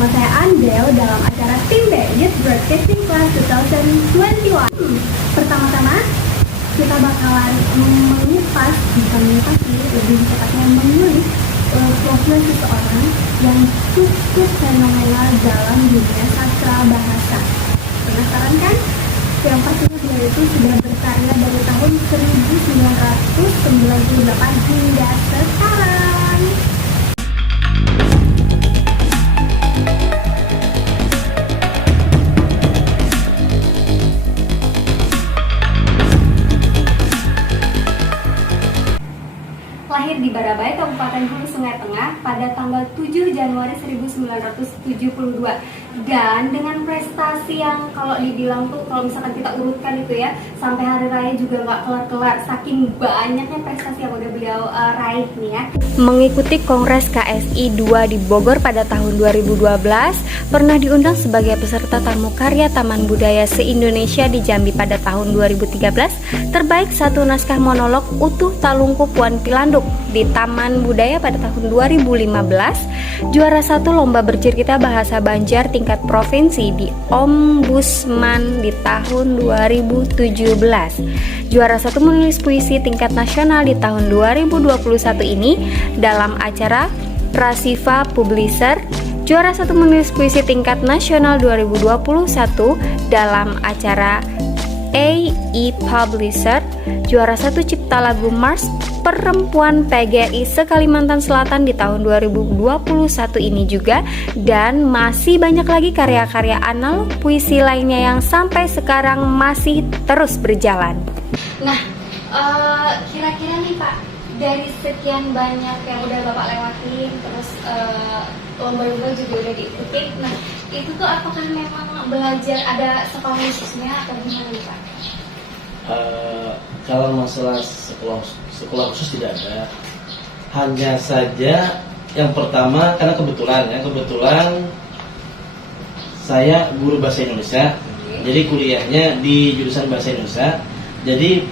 bersama saya Andel dalam acara Team Day Youth Broadcasting Class 2021. Pertama-tama kita bakalan mengupas, bukan mengupas sih, lebih tepatnya mengulik profil seseorang yang cukup fenomenal dalam dunia sastra bahasa. Penasaran kan? Yang pastinya beliau itu sudah berkarya dari tahun 1998 hingga sekarang. Lahir di Barabai, Kabupaten Hulu Sungai Tengah pada tanggal 7 Januari 1972, dan dengan prestasi yang kalau dibilang tuh, kalau misalkan kita urutkan itu ya, sampai hari raya juga nggak kelar-kelar saking banyaknya prestasi yang udah beliau raih nih ya. Mengikuti Kongres KSI 2 di Bogor pada tahun 2012, pernah diundang sebagai peserta tamu karya Taman Budaya se-Indonesia di Jambi pada tahun 2013, terbaik satu naskah monolog utuh Talungku Puan Pilanduk di Taman Budaya pada tahun 2015, juara satu lomba bercerita bahasa Banjar tingkat provinsi di Ombudsman di tahun 2017, juara satu menulis puisi tingkat nasional di tahun 2021 ini dalam acara Prasifa Publisher, juara satu menulis puisi tingkat nasional 2021 dalam acara AE Publisher, juara satu cipta lagu Mars Perempuan PGRI se-Kalimantan Selatan di tahun 2021 ini juga, dan masih banyak lagi karya-karya analog puisi lainnya yang sampai sekarang masih terus berjalan. Nah, kira-kira nih Pak, dari sekian banyak yang udah Bapak lewatin, terus lomba-lomba juga udah diikuti, nah itu tuh apakah memang belajar ada sekolah khususnya atau gimana nih Pak? Kalau masalah sekolah khusus tidak ada. Hanya saja yang pertama, karena kebetulan saya guru bahasa Indonesia, jadi kuliahnya di jurusan bahasa Indonesia. Jadi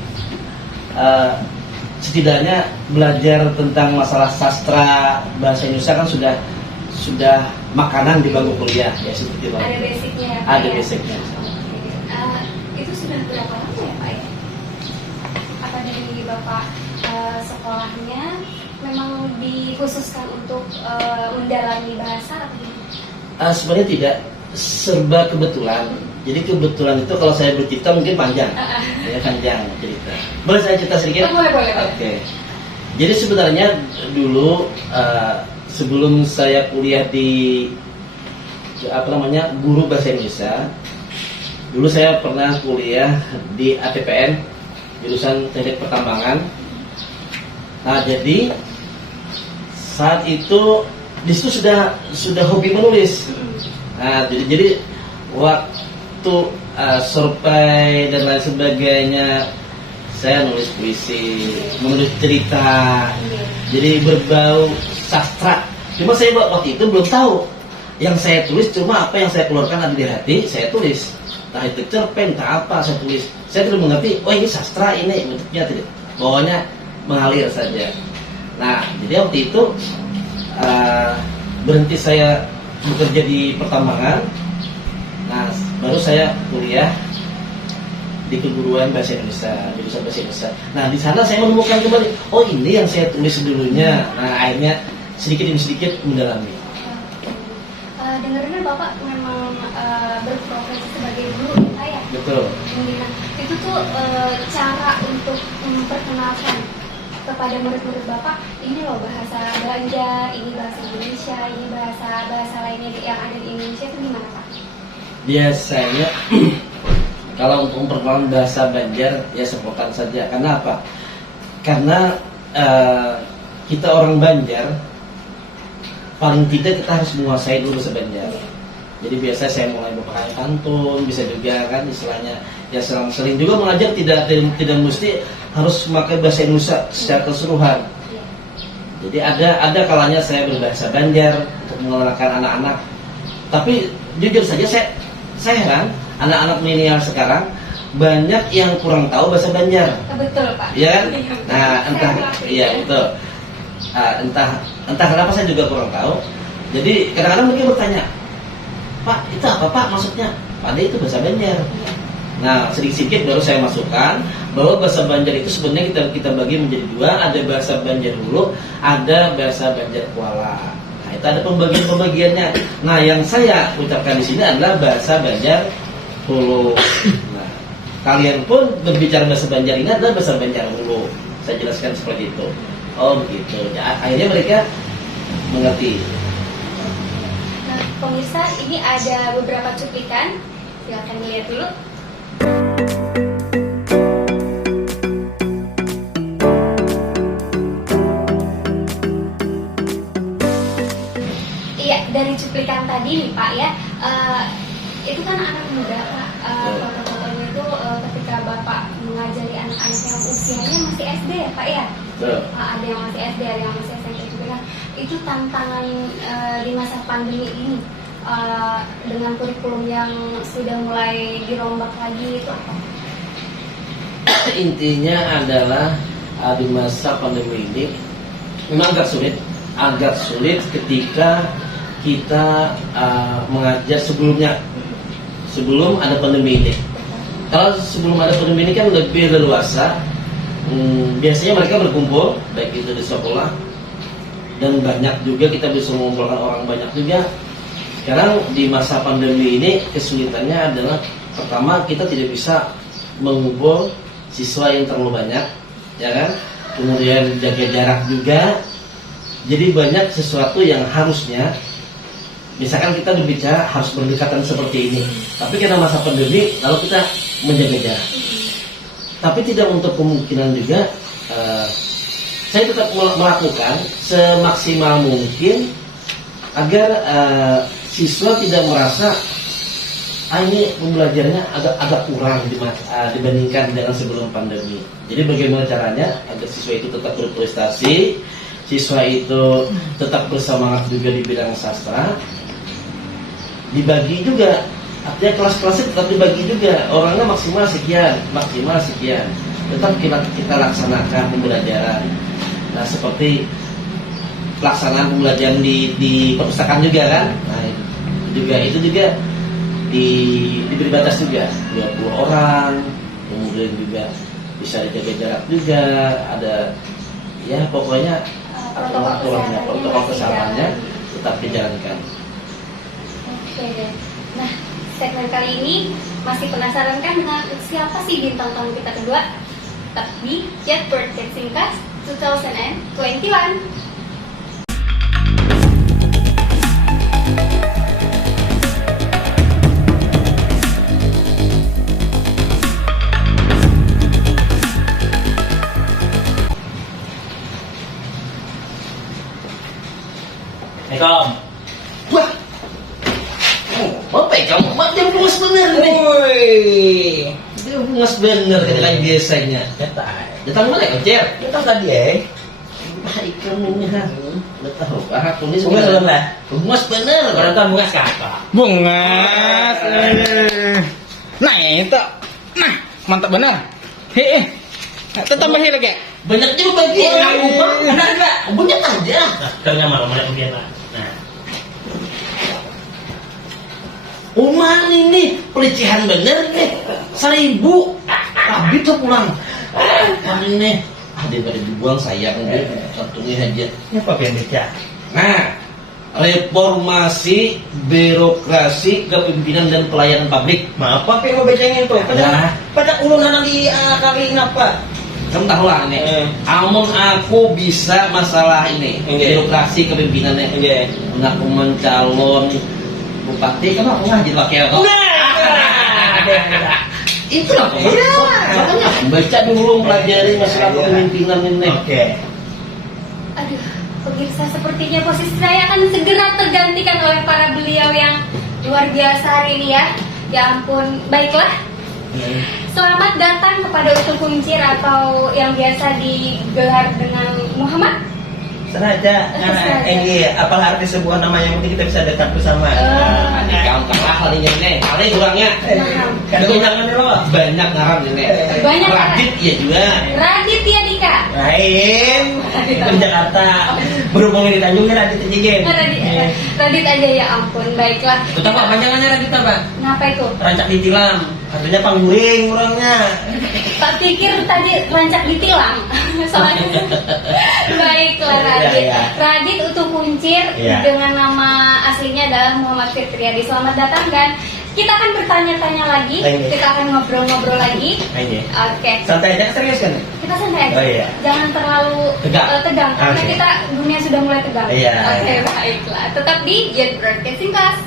setidaknya belajar tentang masalah sastra bahasa Indonesia kan sudah makanan di bangku kuliah ya, seperti itu. Ada basicnya ya Pak? Ada ya? basicnya. Itu sudah berapa lama ya Pak ya? Apa dari Bapak sekolahnya memang dikhususkan untuk mendalami bahasa atau gimana? Sebenarnya tidak, serba kebetulan. Jadi kebetulan itu kalau saya bercerita mungkin panjang, ya panjang cerita. Boleh saya cerita sedikit? Boleh. Oke. Jadi sebenarnya dulu sebelum saya kuliah di guru bahasa Indonesia, dulu saya pernah kuliah di ATPN jurusan Teknik Pertambangan. Nah, jadi saat itu di situ sudah hobi menulis. Nah, jadi waktu survei dan lain sebagainya, saya nulis puisi, menulis cerita, jadi berbau sastra. Cuma saya waktu itu belum tahu yang saya tulis, cuma apa yang saya keluarkan ada di hati, saya tulis. Entah itu cerpen, entah apa saya tulis. Saya tidak mengerti, oh ini sastra, ini bentuknya tidak. Bawahnya mengalir saja. Nah, jadi waktu itu berhenti saya bekerja di pertambangan. Nah, baru saya kuliah di keguruan bahasa Indonesia, jurusan bahasa Indonesia. Nah, di sana saya menemukan kembali, oh ini yang saya tulis dulunya. Nah, akhirnya sedikit demi sedikit mendalami. Dengarnya Bapak memang berprofesi sebagai guru ya? Betul. Nah, itu tuh cara untuk memperkenalkan kepada murid-murid Bapak, ini loh bahasa Banjar, ini bahasa Indonesia, ini bahasa lainnya yang ada di Indonesia, itu gimana Pak? Biasanya kalau untuk memperkenalkan bahasa Banjar ya spontan saja. Karena apa? Karena kita orang Banjar, paling tidak kita harus menguasai dulu bahasa Banjar. Jadi biasa saya mulai memakai pantun, bisa juga kan istilahnya ya sering juga mengajar tidak mesti harus memakai bahasa Indonesia secara keseluruhan. Jadi ada kalanya saya berbahasa Banjar untuk mengenalkan anak-anak. Tapi jujur saja saya heran anak-anak milenial sekarang banyak yang kurang tahu bahasa Banjar. Betul Pak. Iya kan? Nah entah kenapa saya juga kurang tahu. Jadi kadang-kadang mungkin bertanya, Pak itu apa Pak maksudnya? Pade itu bahasa Banjar. Nah sedikit-sedikit baru saya masukkan bahwa bahasa Banjar itu sebenarnya kita bagi menjadi dua, ada bahasa Banjar Hulu, ada bahasa Banjar Kuala. Nah itu ada pembagian-pembagiannya. Nah yang saya ucapkan di sini adalah bahasa Banjar Hulu. Nah kalian pun berbicara bahasa Banjar ini adalah bahasa Banjar Hulu. Saya jelaskan seperti itu. Oh begitu. Ya, akhirnya mereka mengerti. Nah, pemirsa, ini ada beberapa cuplikan. Silakan dilihat dulu. Iya, dari cuplikan tadi nih Pak ya, itu kan anak muda Pak. Foto-fotonya itu ketika Bapak mengajari anak-anak yang usianya masih SD ya Pak ya? Ada yang masih SD, ada yang masih SMP juga. Nah, itu tantangan di masa pandemi ini dengan kurikulum yang sudah mulai dirombak lagi itu apa? Intinya adalah di masa pandemi ini memang agak sulit ketika kita mengajar sebelum ada pandemi ini. Kalau sebelum ada pandemi ini kan lebih leluasa. Biasanya mereka berkumpul baik itu di sekolah dan banyak juga kita bisa mengumpulkan orang banyak juga. Sekarang di masa pandemi ini kesulitannya adalah pertama kita tidak bisa mengumpul siswa yang terlalu banyak, ya kan? Kemudian jaga jarak juga. Jadi banyak sesuatu yang harusnya, misalkan kita berbicara harus berdekatan seperti ini, tapi karena masa pandemi lalu kita menjaga jarak. Tapi tidak untuk kemungkinan juga saya tetap melakukan semaksimal mungkin agar siswa tidak merasa ini pembelajarannya agak kurang dibandingkan dengan sebelum pandemi. Jadi bagaimana caranya agar siswa itu tetap berprestasi, siswa itu tetap bersemangat juga di bidang sastra, dibagi juga. Artinya kelas-kelasnya tetap dibagi juga, orangnya maksimal sekian, tetap kita laksanakan pembelajaran. Nah seperti pelaksanaan pembelajaran di perpustakaan juga kan, nah itu juga diberi batas juga 20 orang, kemudian juga bisa dijaga jarak juga, ada ya pokoknya protokol kesehatannya tetap dijalankan. Oke, nah segmen kali ini masih penasaran kan dengan siapa sih bintang tamu kita kedua? Tetap di Jet Broadcasting Class 2021. Assalamualaikum. Wah, bapak kamu dia bungas bener nih. Woi, Dia bungas bener kayak biasanya. Datang mana Kocer? datang tadi ya. Baik kamu nih. Udah tahu. Aku ini Bungas sebenarnya lah. bungas bener. Orang bungas kakak. Bungas. Nah itu, nah mantap benar. Hei, tambah lagi. Banyak juga bagi aku mah. Benar enggak? Banyak aja. Kerja malam kemudian lah. Nah, Uman ini pelecehan bener nih. 1.000. Tapi tuh pulang. Ini daripada dibuang sayang deh. Satunya aja. ini apa yang baca? Nah, reformasi birokrasi kepemimpinan dan pelayanan publik. Maaf apa yang mau bacanya itu? Ada. Pada ulun di kali apa? Kamu tahu lah ini. Amun aku bisa masalah ini birokrasi kepemimpinannya. Aku mencalon bupati, kamu aku ngaji wakil kok. Itulah makanya baca dulu pelajari masalah kepemimpinan ini. Aduh, pemirsa, sepertinya posisi saya akan segera tergantikan oleh para beliau yang luar biasa hari ini ya. Ya ampun, baiklah. Selamat datang kepada Utul Kuncir atau yang biasa digelar dengan Muhammad. Sengaja, apa arti sebuah nama yang penting kita bisa dekat bersama. Kamu kalah palingnya nih, paling kurangnya Jangan dulu. banyak ngaran nih. Banyak ngaran. Radit ya juga. Radit ya Dika. Lain. Itu di Jakarta. Berhubung di Tanjung kan Radit aja gen. Radit aja ya ampun. Baiklah. Itu apa panjangannya Radit apa? Ngapa itu? Rancak ditilam. Katanya pangguring orangnya. Tak pikir tadi rancak ditilang. Soalnya. Baiklah Radit. Iya. Radit Utuh Kuncir Iya. dengan nama aslinya adalah Muhammad Fitriadi. Selamat datang dan kita akan bertanya-tanya lagi. Iya. Kita akan ngobrol-ngobrol lagi. Aja. Oke. Santai aja serius kan? Kita santai aja. Oh, iya. Jangan terlalu tegang karena Oke. kita dunia sudah mulai tegang. Iya. Oke, baiklah. Tetap di Jet Broadcasting Class.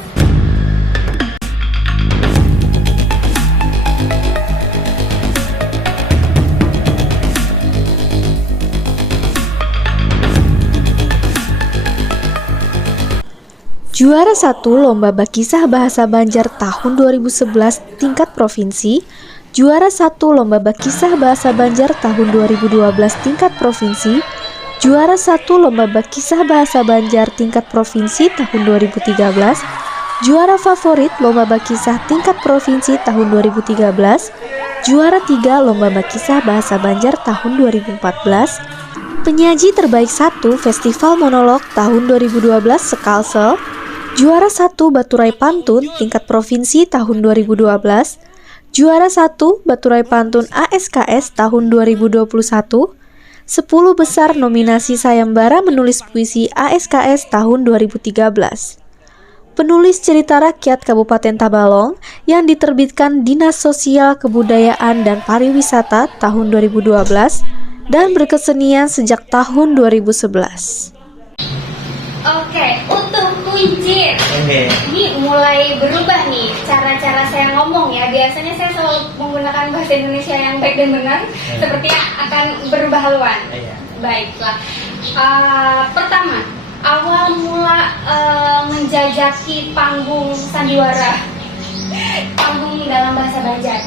Juara 1 Lomba Bakisah Bahasa Banjar tahun 2011 tingkat provinsi, Juara 1 Lomba Bakisah Bahasa Banjar tahun 2012 tingkat provinsi, Juara 1 Lomba Bakisah Bahasa Banjar tingkat provinsi tahun 2013, Juara Favorit Lomba Bakisah tingkat provinsi tahun 2013, Juara 3 Lomba Bakisah Bahasa Banjar tahun 2014, Penyaji Terbaik 1 Festival Monolog tahun 2012 Sekalsel, Juara 1 Baturai Pantun tingkat provinsi tahun 2012, Juara 1 Baturai Pantun ASKS tahun 2021, 10 besar nominasi Sayembara Menulis Puisi ASKS tahun 2013. Penulis cerita rakyat Kabupaten Tabalong yang diterbitkan Dinas Sosial Kebudayaan dan Pariwisata tahun 2012 dan berkesenian sejak tahun 2011. Oke, Utuh Kuncir. Oke. Ini mulai berubah nih cara-cara saya ngomong ya. Biasanya saya selalu menggunakan bahasa Indonesia yang baik dan benar. Sepertinya akan berubah haluan. Iya. Baiklah. Pertama, awal mula menjajaki panggung sandiwara, panggung dalam bahasa Banjar.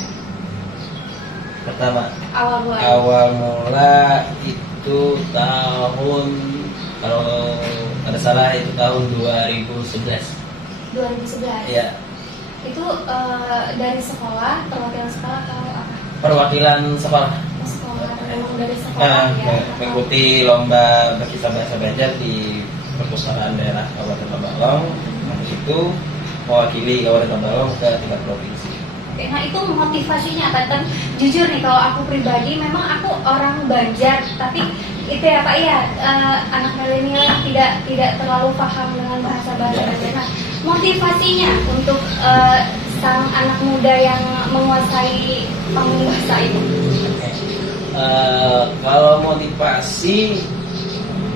Pertama, Awal mula. awal mula itu tahun, kalau ada salah itu tahun 2011. 2011. Iya. Itu dari sekolah, perwakilan sekolah atau apa? Perwakilan sekolah. Sekolah, memang dari sekolah Nah, ya. mengikuti lomba Bakisah Bahasa Banjar di perpustakaan daerah Kabupaten Tabalong. Nah, itu mewakili Kabupaten Tabalong ke tingkat provinsi. Oke, nah itu motivasinya apa? Dan jujur nih kalau aku pribadi memang aku orang Banjar, tapi itu ya Pak ya anak milenial yang tidak terlalu paham dengan bahasa Banjar. Nah, motivasinya untuk sang anak muda yang menguasai panggung bahasa itu. Kalau motivasi,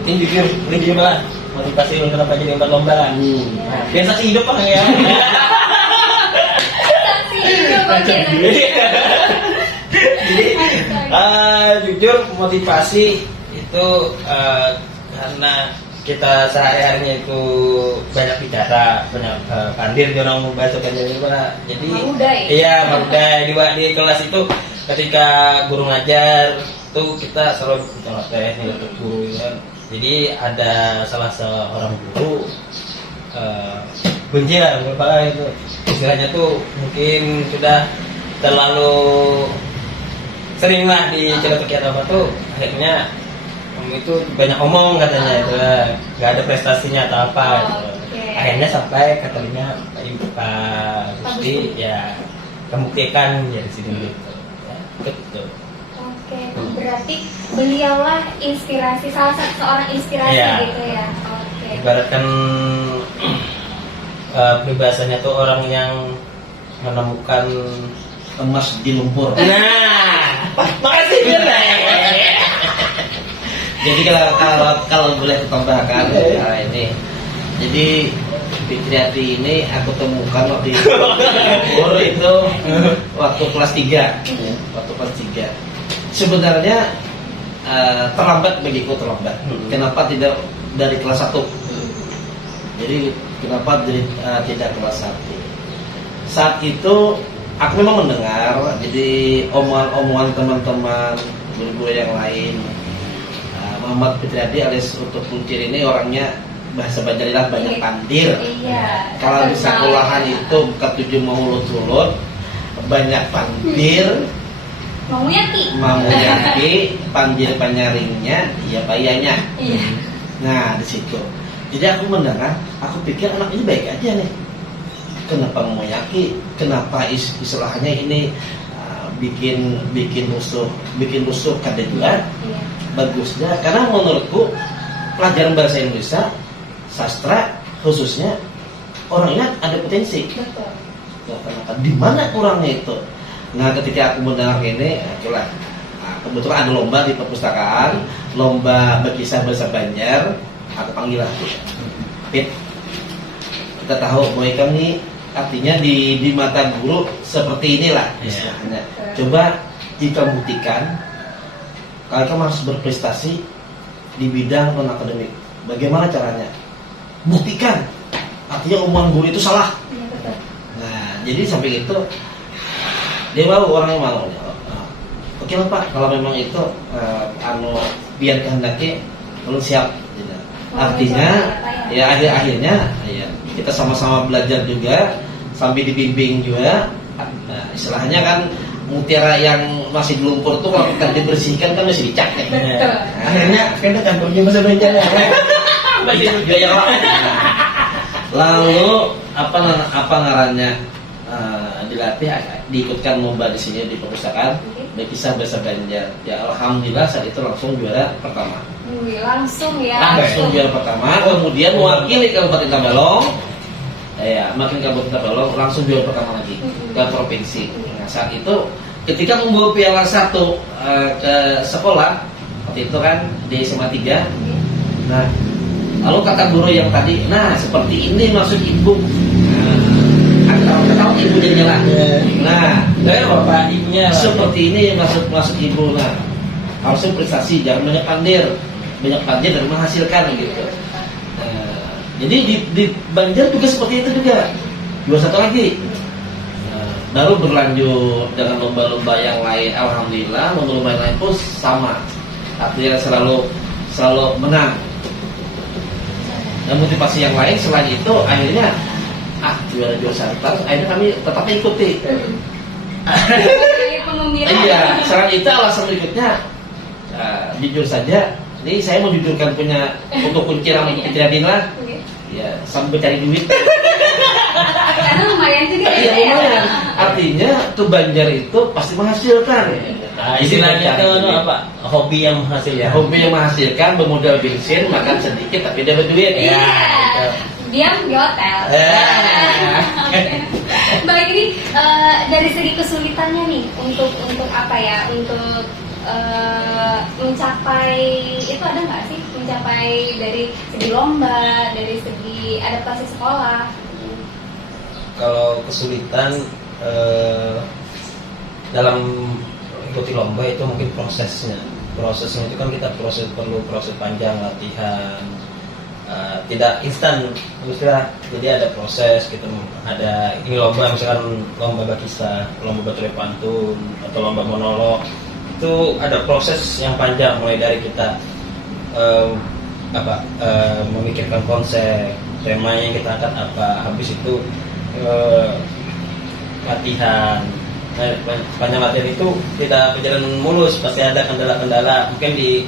ini jujur lah. Motivasi untuk kenapa jadi lomba lomba lah. Nah, biasa sih hidup lah ya. Saksi hidup aja. Jadi jujur motivasi itu karena kita sehari-harinya itu banyak bicara, banyak pandir orang membaca Banjar juga. Jadi iya udah di kelas itu ketika guru ngajar tuh kita selalu bicara teh nih guru kan. Jadi ada salah seorang guru benci lah kepala itu istilahnya tuh mungkin sudah terlalu sering lah di cerita apa tuh akhirnya kamu itu banyak omong katanya itu nggak ada prestasinya atau apa gitu. Akhirnya sampai katanya Pak Gusti ya kembuktikan dari sini gitu ya, gitu. Oke, berarti beliaulah inspirasi, salah satu seorang inspirasi gitu ya. Oke. Ibaratkan peribahasanya tuh orang yang menemukan Emas di lumpur. nah makasih bener. Jadi kalau boleh ditambahkan ini, jadi Fitriadi ini aku temukan waktu itu waktu kelas 3. Waktu kelas 3. Sebenarnya terlambat bagiku terlambat. Kenapa tidak dari kelas 1? Jadi kenapa tidak kelas 1? Saat itu aku memang mendengar jadi omongan teman-teman guru-guru yang lain. Muhammad Fitriadi alias Utuh Kuncir ini orangnya bahasa Banjar banyak pandir. Iya. Kalau di sekolahan itu bukan 7 mau ulut-ulut, banyak pandir, mamuyaki, pandir panyaringnya, iya payahnya. Iya. Nah di situ. Jadi aku mendengar, aku pikir anak ini baik aja nih. Kenapa mamuyaki? Kenapa istilahnya ini bikin rusuh kada juga? Iya. Bagusnya, karena menurutku pelajaran bahasa Indonesia, sastra khususnya orangnya ada potensi. Betul. Kenapa? Di mana kurangnya itu? Nah, ketika aku mendengar ini, itulah. Nah, kebetulan ada lomba di perpustakaan, lomba berkisah bahasa Banjar. Aku panggil lah, Pit. Kita tahu bahwa kami artinya di mata guru seperti inilah istilahnya. Coba jika buktikan, kalau kamu harus berprestasi di bidang non akademik, bagaimana caranya? Buktikan. Artinya omongan guru itu salah. Iya, betul. Nah, jadi sampai itu dia mau, orangnya mau. Oke lah Pak, kalau memang itu biar kehendaki, belum siap. Gitu. Artinya, ya akhirnya ya, kita sama-sama belajar juga, sambil dibimbing juga. Nah, istilahnya kan mutiara yang masih lumpur tuh kalau kita dibersihkan kan masih dicak ya. Betul. Akhirnya kita kan punya bahasa Banjar. Masih gaya lah. Lalu apa ngarannya dilatih, diikutkan lomba di sini di perpustakaan berkisah bahasa Banjar. Ya alhamdulillah saat itu langsung juara pertama. Langsung ya. Langsung juara pertama, kemudian mewakili Kabupaten Tabalong. Ya, makin Kabupaten Tabalong langsung juara pertama lagi ke provinsi. Nah, saat itu ketika membawa piala 1 ke sekolah, waktu itu kan di SMA 3. Nah, lalu kata guru yang tadi, nah seperti ini maksud ibu. Tahu ibu jadinya lah. Nah, bapak ibunya seperti ini maksud ibu. Nah, harusnya prestasi, jangan banyak pandir dan menghasilkan gitu. Nah, jadi di Banjar juga seperti itu juga. 21 lagi. Nah, baru berlanjut dengan lomba-lomba yang lain. Alhamdulillah, lomba-lomba yang lain pun sama. Artinya selalu menang. Dan motivasi yang lain selain itu akhirnya juara satu, akhirnya kami tetap ikuti. Iya, selain itu alasan berikutnya jujur saja, ini saya mau jujurkan punya untuk kunciran Fitradin lah. Ya, sambil cari duit. Karena lumayan juga ya. Iya, lumayan. Artinya tuh Banjar itu pasti menghasilkan. Istilahnya itu apa? Hobi yang menghasilkan. Hobi yang menghasilkan, bermodal bensin, makan sedikit tapi dapat duit. Iya. Diam di hotel. Baik, ini dari segi kesulitannya nih untuk apa ya? Untuk mencapai itu ada nggak sih? Mencapai dari segi lomba, dari segi adaptasi sekolah. Kalau kesulitan dalam ikuti lomba itu mungkin prosesnya itu kan kita perlu proses panjang latihan, tidak instan maksudnya. Jadi ada proses, kita ada ini lomba, misalkan lomba berkisah, lomba bertutur pantun atau lomba monolog, itu ada proses yang panjang, mulai dari kita memikirkan konsep, temanya yang kita angkat apa, habis itu latihan. Nah, sepanjang latihan itu tidak berjalan mulus, pasti ada kendala-kendala, mungkin di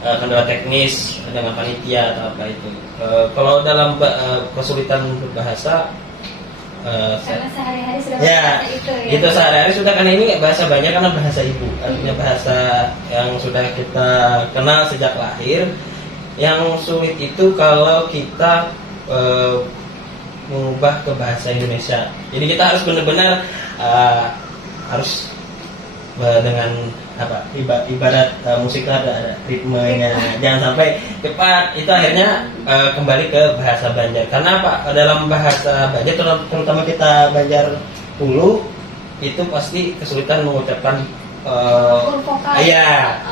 kendala teknis dengan panitia atau apa itu. Kalau dalam kesulitan berbahasa, Karena sehari-hari sudah ya, itu ya. itu sehari-hari sudah, karena ini bahasa Banjar karena bahasa ibu, artinya bahasa yang sudah kita kenal sejak lahir. Yang sulit itu kalau kita mengubah ke bahasa Indonesia. Jadi kita harus benar-benar harus dengan apa, ibarat musik ada ritmenya, jangan sampai cepat. Itu akhirnya kembali ke bahasa Banjar. Karena apa? Dalam bahasa Banjar, terutama kita Banjar Hulu, itu pasti kesulitan mengucapkan vokal. Iya,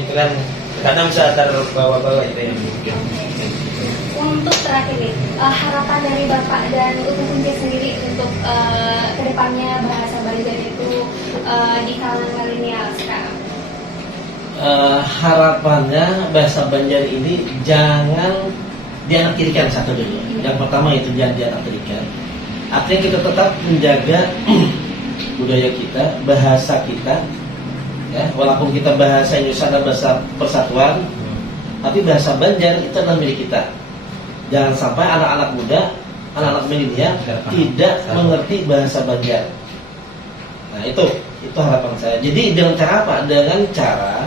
itu kan kadang bisa terbawa-bawa itu ya. Untuk terakhir nih, harapan dari Bapak dan untuk Kunci sendiri untuk kedepannya bahasa Banjar itu di kalangan milenial sekarang. harapannya bahasa Banjar ini jangan dianaktirikan satu dulu. Yang pertama itu jangan dianaktirikan. Artinya kita tetap menjaga budaya kita, bahasa kita, ya, walaupun kita bahasa Indonesia adalah bahasa persatuan, tapi bahasa Banjar itu adalah milik kita. Jangan sampai anak-anak muda, anak-anak milenial tidak mengerti bahasa Banjar. Nah itu harapan saya. Jadi dengan cara apa? Dengan cara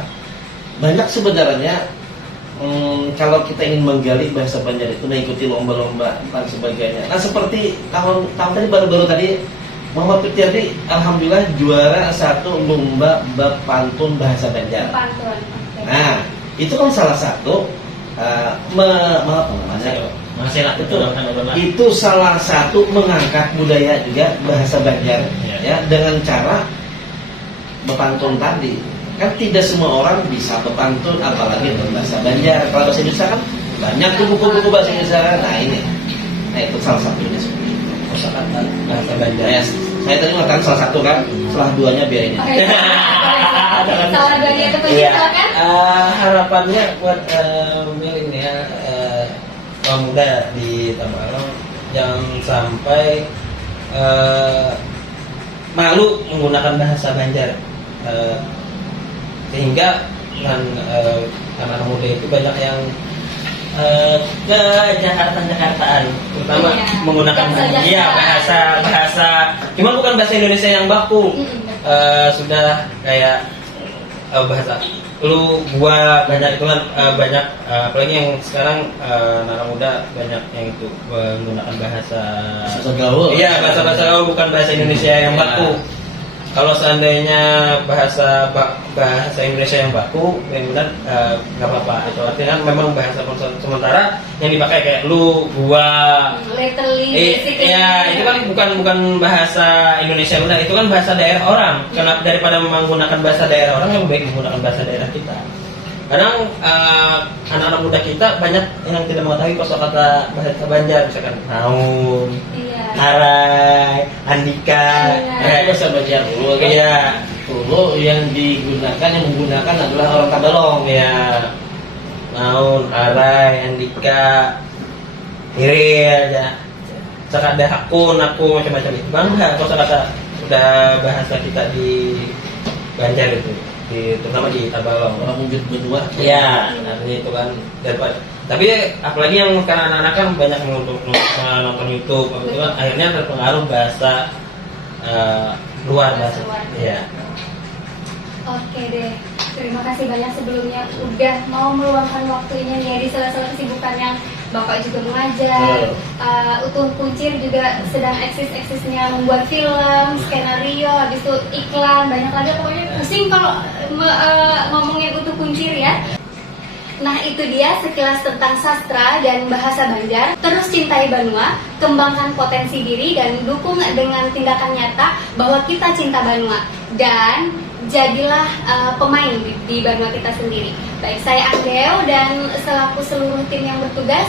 banyak sebenarnya kalau kita ingin menggali bahasa Banjar itu mengikuti lomba-lomba dan sebagainya. Nah seperti tahun tadi baru-baru tadi Muhammad Firtiardi alhamdulillah juara 1 lomba bab pantun bahasa Banjar. Pantun. Nah itu kan salah satu itu salah satu mengangkat budaya juga bahasa Banjar ya dengan cara berpantun tadi. Kan tidak semua orang bisa berpantun apalagi berbahasa Banjar. Kalau bahasa Indonesia kan banyak tuh buku-buku bahasa Indonesia. Nah itu salah satunya seperti itu. Kosakata bahasa Banjar. Ya, saya tadi mengatakan salah satu kan, salah duanya biar ini. Salah duanya itu silakan. Harapannya buat milenial kaum muda di Tabalong jangan sampai malu menggunakan bahasa Banjar. Sehingga anak muda itu banyak yang ke Jakartaan, terutama menggunakan bahasa, cuma bukan bahasa Indonesia yang baku, sudah kayak bahasa lu gua banyak itu kan banyak apalagi yang sekarang anak muda banyak yang itu menggunakan bahasa gaul. Iya bahasa gaul bukan bahasa Indonesia yang baku. Kalau seandainya bahasa Indonesia yang baku, benar nggak apa-apa. Itu artinya memang bahasa sementara yang dipakai kayak lu, gua, ya itu kan bukan bahasa Indonesia benar. Itu kan bahasa daerah orang. Kenapa daripada menggunakan bahasa daerah orang yang baik menggunakan bahasa daerah kita. Kadang anak-anak muda kita banyak yang tidak mengetahui kosakata bahasa Banjar, misalkan naun, harai, andika, bahasa Banjar dulu kan? Iya. Dulu yang menggunakan adalah orang Tabalong. Ya, naun, harai, andika, iril, ya, sekadar aku macam-macam itu. Bangga kosakata udah bahasa kita di Banjar itu. Terutama di Tabalong. Orang wujud berdua. Iya, artinya itu kan dapat. Tapi apalagi yang sekarang anak-anak kan banyak nonton YouTube, itu kan akhirnya terpengaruh bahasa luar bahasa. Iya. Oke deh, terima kasih banyak sebelumnya udah mau meluangkan waktunya nih di sela-sela kesibukan yang Bapak juga mengajar, Utuh Kuncir juga sedang eksis-eksisnya membuat film, skenario, habis itu iklan, banyak lagi pokoknya pusing kalau ngomongin Utuh Kuncir ya. Nah itu dia sekilas tentang sastra dan bahasa Banjar. Terus cintai Banua, kembangkan potensi diri dan dukung dengan tindakan nyata bahwa kita cinta Banua. Dan jadilah pemain di Banua kita sendiri. Baik, saya Andeo dan selaku seluruh tim yang bertugas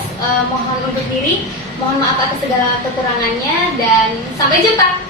mohon undur diri, mohon maaf atas segala kekurangannya dan sampai jumpa.